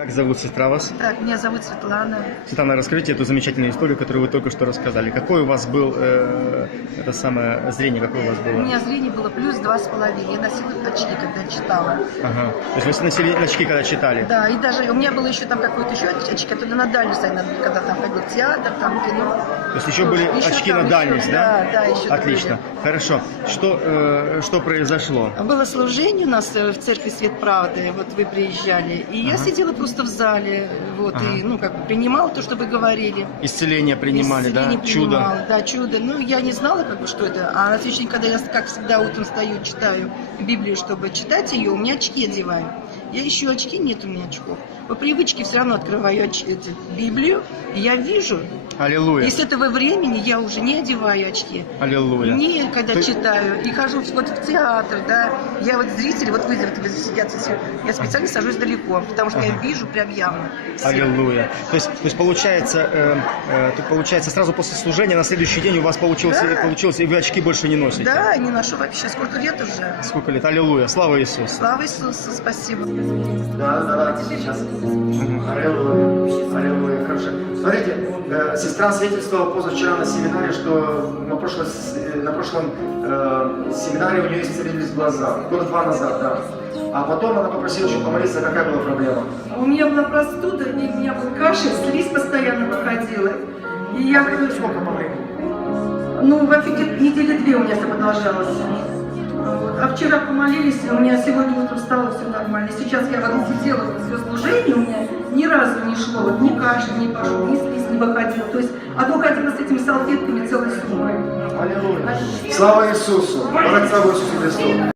Как зовут сестра вас? Так, меня зовут Светлана. Светлана, расскажите эту замечательную историю, которую вы только что рассказали. Какой у вас был это самое зрение, какое у вас У было? меня зрение было плюс 2,5. Я носила очки, когда читала. Ага. То есть вы носили очки, когда читали? Да, и даже у меня было еще там какое-то еще очки, которые на дальность, когда там ходил в театр, там кино. То есть еще были очки на дальность, еще, да? Да, еще. Отлично. Были. Хорошо. Что произошло? Было служение у нас в церкви Свет Правды, вот вы приезжали, и я сидела просто в зале, вот, и, как бы принимала то, что вы говорили. Исцеление принимали, Исцеление да? принимала, Чудо. да, чудо. Ну, я не знала, как бы, что это. А на следующий день, когда я, как всегда, утром стою, читаю Библию, чтобы читать ее, у меня очки одеваю. Я ищу очки, нет у меня очков. По привычке все равно открываю Библию, и я вижу. Аллилуйя. И с этого времени я уже не одеваю очки. Аллилуйя. Не, когда читаю, и хожу вот в театр, да. Я вот зрители, вот вы сидят, я специально сажусь далеко, потому что я вижу прям явно. Аллилуйя. То есть получается, сразу после служения на следующий день у вас получилось, и вы очки больше не носите? Да, не ношу вообще. Сколько лет уже? Сколько лет? Аллилуйя. Слава Иисусу. Слава Иисусу, спасибо. Да, сейчас. Аллилуйя. Аллилуйя. Хорошо. Смотрите, сестра свидетельствовала позавчера на семинаре, что на прошлом семинаре у нее исцелились глаза. Года 2 назад, да. А потом она попросила еще помолиться, какая была проблема? У меня была простуда, и у меня был кашель, слизь постоянно выходила. И я... Сколько по времени? Ну, в офигеть, недели 2 у меня это продолжалось. Вот. А вчера помолились, у меня сегодня утром стало все нормально. Сейчас я вот сидела в все служение, у меня ни разу не шло, вот, ни кашель не пошел, ни слизь не выходил. То есть, а то ходила с этими салфетками целой сумкой. Аллилуйя. Слава Иисусу. Слава Иисусу Христу.